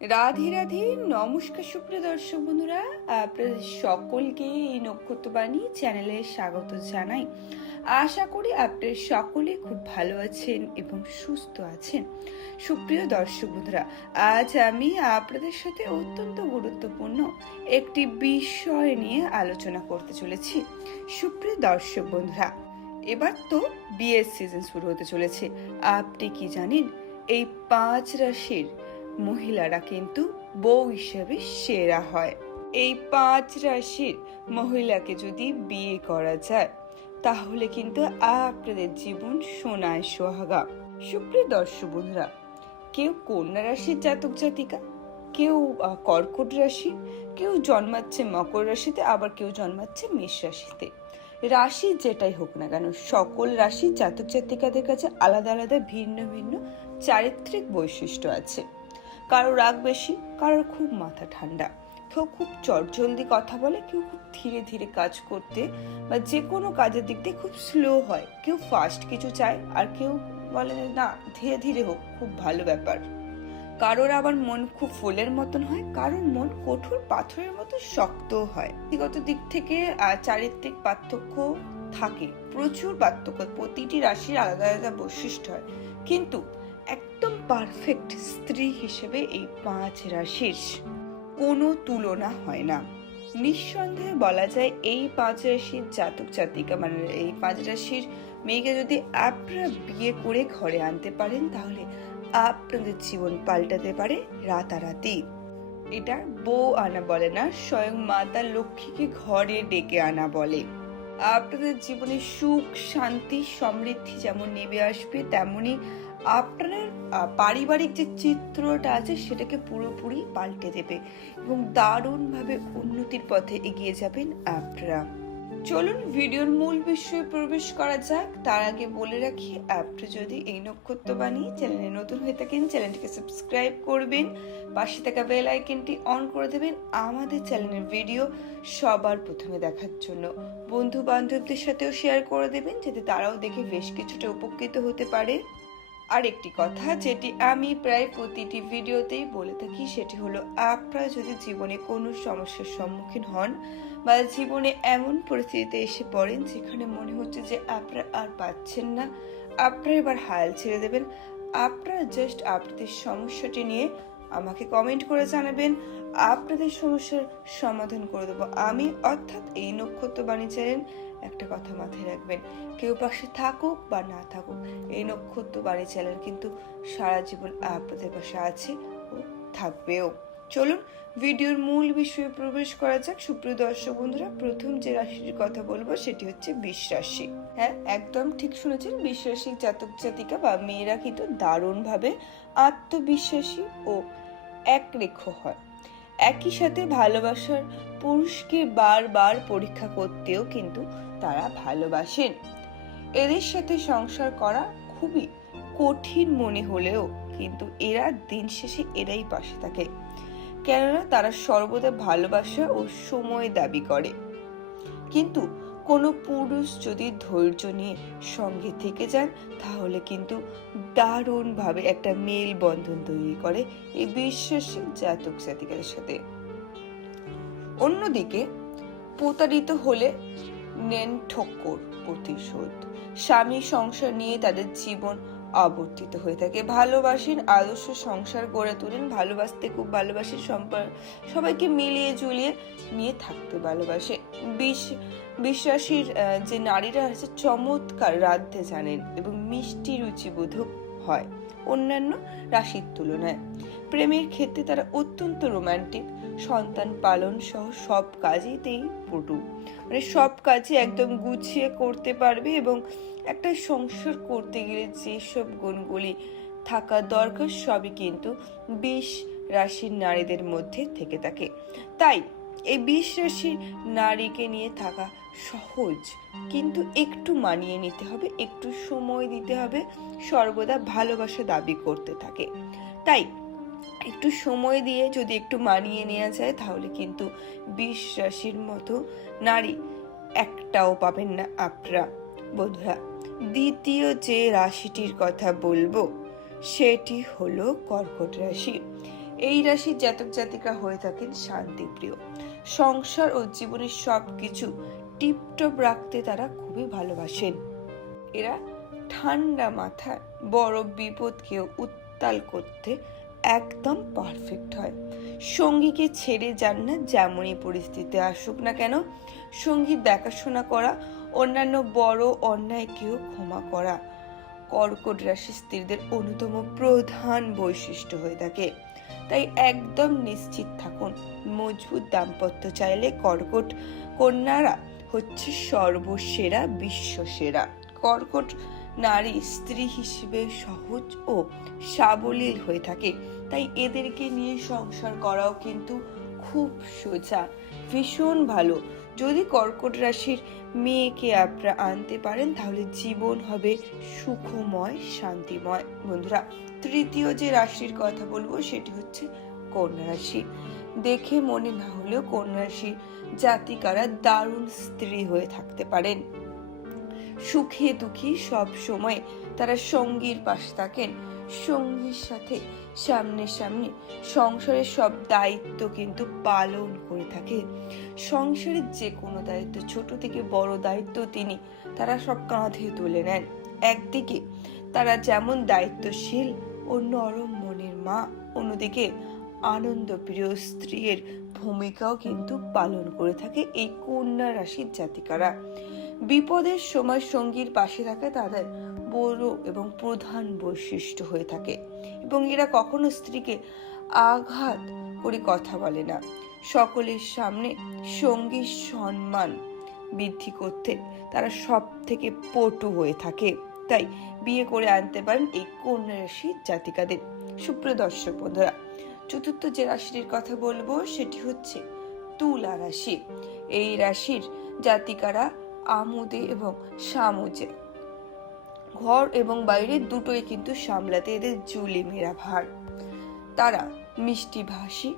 রাধে রাধে, নমস্কার সুপ্রিয় দর্শক বন্ধুরা। আপনাদের সকলকে এই নক্ষত্রবাণী চ্যানেলে স্বাগত জানাই। আশা করি আপনারা সকলে খুব ভালো আছেন এবং সুস্থ আছেন। সুপ্রিয় দর্শক বন্ধুরা, আজ আমি আপনাদের সাথে অত্যন্ত গুরুত্বপূর্ণ একটি বিষয় নিয়ে আলোচনা করতে চলেছি। সুপ্রিয় দর্শক বন্ধুরা, এবার তো বিয়ের সিজন শুরু হতে চলেছে। আপনি কি জানেন, এই পাঁচ রাশির মহিলারা কিন্তু বউ হিসাবে সেরা হয়। এই পাঁচ রাশির মহিলাকে যদি বিয়ে করা যায়, তাহলে কিন্তু আপনাদের জীবন সোনায় সোহাগা। সুপ্রিয় দর্শক বন্ধুরা, কেউ কন্যা রাশির জাতক জাতিকা, কেউ কর্কট রাশি, কেউ জন্মাচ্ছে মকর রাশিতে, আবার কেউ জন্মাচ্ছে মেষ রাশিতে। রাশি যেটাই হোক না কেন, সকল রাশির জাতক জাতিকাদের কাছে আলাদা আলাদা ভিন্ন ভিন্ন চারিত্রিক বৈশিষ্ট্য আছে। কারও রাগ বেশি, কারোর খুব মাথা ঠান্ডা। কেউ খুব চটজলদি কথা বলে, কেউ খুব ধীরে ধীরে কাজ করতে বা যে কোনো কাজের দিক দিয়ে খুব স্লো হয়। কেউ ফাস্ট কিছু চায় আর কেউ বলে না, ধীরে ধীরে হোক, খুব ভালো ব্যাপার। কারোর আবার মন খুব ফুলের মতন হয়, কারোর মন কঠোর পাথরের মতো শক্ত হয়। ব্যক্তিগত দিক থেকে চারিত্রিক পার্থক্য থাকে। প্রচুর পার্থক্য, প্রতিটি রাশির আলাদা আলাদা বৈশিষ্ট্য হয়। কিন্তু একদম পারফেক্ট স্ত্রী হিসেবে এই পাঁচ রাশির কোনো তুলনা হয় না। নিঃসন্দেহে বলা যায় এই পাঁচ রাশির জাতক জাতিকা মানে এই পাঁচ রাশির মেয়েকে যদি আপনারা বিয়ে করে ঘরে আনতে পারেন, তাহলে আপনাদের জীবন পাল্টাতে পারে রাতারাতি। এটা বউ আনা বলে না, স্বয়ং মাতা লক্ষ্মীকে ঘরে ডেকে আনা বলে। আপনাদের জীবনে সুখ, শান্তি, সমৃদ্ধি যেমন নেমে আসবে, তেমনি আপনার পারিবারিক যে চিত্রটা আছে সেটাকে পুরোপুরি পাল্টে দেবে এবং দারুণভাবে উন্নতির পথে এগিয়ে যাবেন আপনারা। চলুন ভিডিওর মূল বিষয়ে প্রবেশ করা যাক। তার আগে বলে রাখি, আপনি যদি এই নক্ষত্রবাণী চ্যানেলে নতুন হয়ে থাকেন, চ্যানেলটিকে সাবস্ক্রাইব করবেন, পাশে থাকা বেল আইকনটি অন করে দেবেন। আমাদের চ্যানেলের ভিডিও সবার প্রথমে দেখার জন্য বন্ধু বান্ধবদের সাথেও শেয়ার করে দেবেন, যাতে তারাও দেখে বেশ কিছুটা উপকৃত হতে পারে। আর একটি কথা যেটি আমি প্রায় প্রতিটি ভিডিওতেই বলে থাকি, সেটি হলো আপনারা যদি জীবনে কোনো সমস্যার সম্মুখীন হন বা জীবনে এমন পরিস্থিতিতে এসে পড়েন যেখানে মনে হচ্ছে যে আপনারা আর পাচ্ছেন না, আপনারা এবার হাল ছেড়ে দেবেন। আপনারা জাস্ট আপনাদের সমস্যাটি নিয়ে আমাকে কমেন্ট করে জানাবেন। আপনাদের সমস্যার সমাধান করে দেবো আমি। অর্থাৎ এই নক্ষত্র বাণী চ্যানেল একটা কথা মাথায় রাখবেন, কেউ পাশে থাকুক বা না থাকুক, এই নক্ষত্র বাণী চ্যানেল কিন্তু সারা জীবন আপনাদের পাশে আছে ও থাকবেও। চলুন, ভিডিওর মূল বিষয়ে প্রবেশ করা যাক। সুপ্রিয় দর্শক বন্ধুরা, প্রথম যে রাশির কথা বলব সেটি হচ্ছে বিষ রাশি। হ্যাঁ একদম ঠিক শুনেছেন, বিষ রাশির জাতক জাতিকা বা মেয়েরা কিন্তু দারুণভাবে আত্মবিশ্বাসী ও একরেখ হয়। একই সাথে ভালোবাসার পুরুষকে বারবার পরীক্ষা করতেও কিন্তু তারা ভালোবাসেন। এদের সাথে সংসার করা খুবই কঠিন মনে হলেও কিন্তু এরা দিন শেষে এরাই পাশে থাকে। কেননা তারা সর্বদা ভালোবাসা ও সময় দাবি করে। কিন্তু কোনো পুরুষ যদি ধৈর্য নিয়ে সঙ্গে থেকে যান, তাহলে কিন্তু দারুণভাবে একটা মেল বন্ধন তৈরি করে এই বিশ্বাসী জাতক জাতিকাদের সাথে। অন্যদিকে প্রতারিত হলে নেন ঠক্কর প্রতিশোধ। স্বামী সংসার নিয়ে তাদের জীবন আবর্তিত হয়ে থাকে। ভালোবাসেন আদর্শ সংসার গড়ে তোলেন। ভালোবাসতে খুব ভালোবাসেন সবাইকে মিলিয়ে জুলিয়ে নিয়ে থাকতে ভালোবাসে। বিশ বিশ্বাসীর যে নারীরা আছে, চমৎকার রাঁধতে জানেন এবং মিষ্টি রুচিবোধক হয়। অন্যান্য রাশির তুলনায়। প্রেমের ক্ষেত্রে তারা অত্যন্ত রোমান্টিক সন্তান পালন সহ সব কাজেতেই পটু। মানে সব কাজে একদম গুছিয়ে করতে পারবে এবং একটা সংসার করতে গেলে যেসব গুণগুলি থাকা দরকার সবই কিন্তু বিষ রাশির নারীদের মধ্যে থেকে থাকে। তাই এই বিষ রাশির নারীকে নিয়ে থাকা সহজ, কিন্তু একটু মানিয়ে নিতে হবে, একটু সময় দিতে হবে, সর্বদা ভালোবাসা দাবি করতে থাকে। তাই একটু সময় দিয়ে যদি একটু মানিয়ে নেওয়া যায়, তাহলে কিন্তু বিষ রাশির মতো নারী একটাও পাবেন না আপনারা। বন্ধুরা, দ্বিতীয় যে রাশিটির কথা বলব, সেটি হলো কর্কট রাশি। এই রাশির জাতক জাতিকা হয়ে থাকেন শান্তিপ্রিয়। সংসার ও জীবনের সব কিছু টিপটপ রাখতে তারা খুবই ভালোবাসেন। এরা ঠান্ডা মাথায় বড় বিপদকেও উত্তাল করতে একদম পারফেক্ট হয়। সঙ্গীকে ছেড়ে যান না, যেমনই পরিস্থিতি আসুক না কেন। সংগীত দেখাশোনা করা, অন্যান্য বড় অন্যায়কেও ক্ষমা করা কর্কট রাশি স্ত্রীদের অন্যতম প্রধান বৈশিষ্ট্য হয়ে থাকে। তাই একদম নিশ্চিত থাকুন, মজবুত দাম্পত্য চাইলে কর্কট কন্যারা হচ্ছে সর্বসেরা, বিশ্বসেরা। কর্কট নারী স্ত্রী হিসেবে সহজ ও সাবলীল হয়ে থাকে। তাই এদেরকে নিয়ে সংসার করাও কিন্তু খুব সোজা, ভীষণ ভালো। যদি কর্কট রাশির মেয়েকে আপনারা আনতে পারেন, তাহলে জীবন হবে সুখময়, শান্তিময়। বন্ধুরা, তৃতীয় যে রাশির কথা বলব, সেটি হচ্ছে কন্যা রাশি। দেখে মনে না হলেও কন্যা রাশির জাতিকারা দারুণ স্ত্রী হয়ে থাকতে পারেন। সুখে দুঃখী সব সময় তারা সঙ্গীর পাশে থাকেন। সঙ্গীর সাথে সামনে সামনে সংসারের সব দায়িত্ব কিন্তু পালন করে থাকে। সংসারের যে কোনো দায়িত্ব, ছোট থেকে বড় দায়িত্ব তিনি তারা সব কাঁধে তুলে নেন। একদিকে তারা যেমন দায়িত্বশীল ও নরম মনের মা, অন্যদিকে আনন্দপ্রিয় স্ত্রীর ভূমিকাও কিন্তু পালন করে থাকে এই কন্যা রাশির জাতিকারা। বিপদের সময় সঙ্গীর পাশে থাকা তাদের বড় এবং প্রধান বৈশিষ্ট্য হয়ে থাকে। এবং এরা কখনো স্ত্রীকে আঘাত করে কথা বলে না। সকলের সামনে সঙ্গীর সম্মান বৃদ্ধি করতে তারা সব থেকে পটু হয়ে থাকে। তাই বিয়ে করে আনতে পারেন এই কন্যা রাশির জাতিকাদের। সুপ্রিয় দর্শক বন্ধুরা, চতুর্থ যে রাশিটির কথা বলব সেটি হচ্ছে তুলা রাশি। এই রাশির জাতিকারা আমোদে এবং সামুজে ঘর এবং বাইরে দুটোই কিন্তু সামলাতে এদের জুলি মেরা ভার। তারা মিষ্টি ভাষী,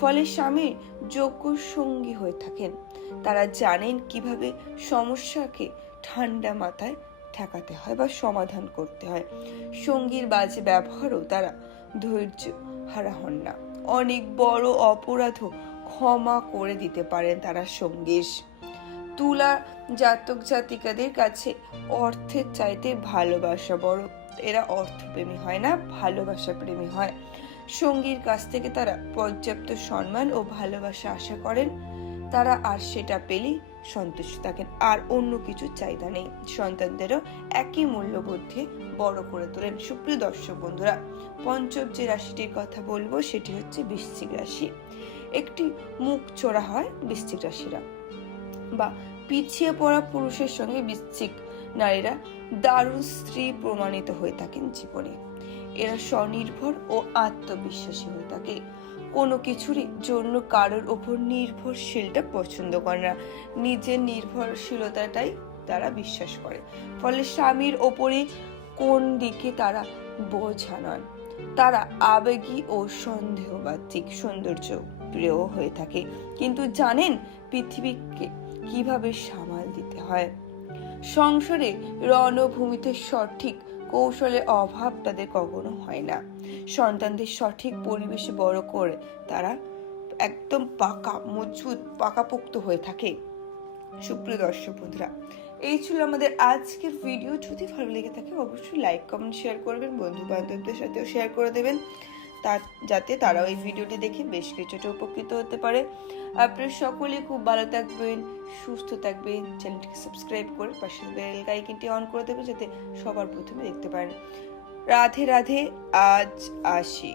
ফলে স্বামীর যোগ্য সঙ্গী হয়ে থাকেন। তারা জানেন কীভাবে সমস্যাকে ঠান্ডা মাথায় ঠেকাতে হয় বা সমাধান করতে হয়। সঙ্গীর বাজে ব্যবহারও তারা ধৈর্য হারা হন না। অনেক বড় অপরাধও ক্ষমা করে দিতে পারেন তারা সঙ্গীর। তুলা জাতক জাতিকাদের কাছে অর্থের চাইতে ভালোবাসা বড়। এরা অর্থপ্রেমী হয় না, ভালোবাসা প্রেমী হয়। সঙ্গীর কাছ থেকে তারা পর্যাপ্ত সম্মান ও ভালোবাসা আশা করেন। তারা আর সেটা পেলেই সন্তুষ্ট থাকেন। আর অন্য কিছু চাহিদা নেই। সন্তানদেরও একই মূল্যবোধ বড় করে তোলেন। সুপ্রিয় দর্শক বন্ধুরা, পঞ্চম যে রাশিটির কথা বলব, সেটি হচ্ছে বৃশ্চিক রাশি। একটি মুখ চোরা হয় বৃশ্চিক রাশিরা। বা পিছিয়ে পড়া পুরুষের সঙ্গে বৃশ্চিক নারীরা দারুণ স্ত্রী প্রমাণিত হয়ে থাকেন জীবনে। এরা স্বনির্ভর ও আত্মবিশ্বাসী হয়ে থাকে। কোনো কিছুরই জন্য কারোর ওপর নির্ভরশীলটা পছন্দ করে না। নিজের নির্ভরশীলতাটাই তারা বিশ্বাস করে। ফলে স্বামীর ওপরে কোন দিকে তারা বোঝা নন তারা আবেগী ও সন্দেহবাতিক সৌন্দর্য প্রিয় হয়ে থাকে। কিন্তু জানেন পৃথিবীকে কীভাবে সামাল দিতে হয়? সংসারে রণভূমিতে সঠিক কৌশলের অভাব তাদের কখনো হয় না। সন্তানদের সঠিক পরিবেশে বড় করে তারা একদম পাকা, মজবুত, পাকাপোক্ত হয়ে থাকে। সুপ্রিয় দর্শক বন্ধুরা, এই ছিল আমাদের আজকের ভিডিও যদি ভালো লেগে থাকে, অবশ্যই লাইক কমেন্ট শেয়ার করবেন। বন্ধু বান্ধবদের সাথেও শেয়ার করে দেবেন। তার যাতে তারাও এই ভিডিওটি দেখে বেশ কিছুটা উপকৃত হতে পারে। আপনারা সকলে খুব ভালো থাকবেন, সুস্থ থাকবেন। চ্যানেলটিকে সাবস্ক্রাইব করে পাশে বেল আইকনটি অন করে দেবেন যাতে সবার প্রথমে দেখতে পারেন। রাধে রাধে, আজ আসি।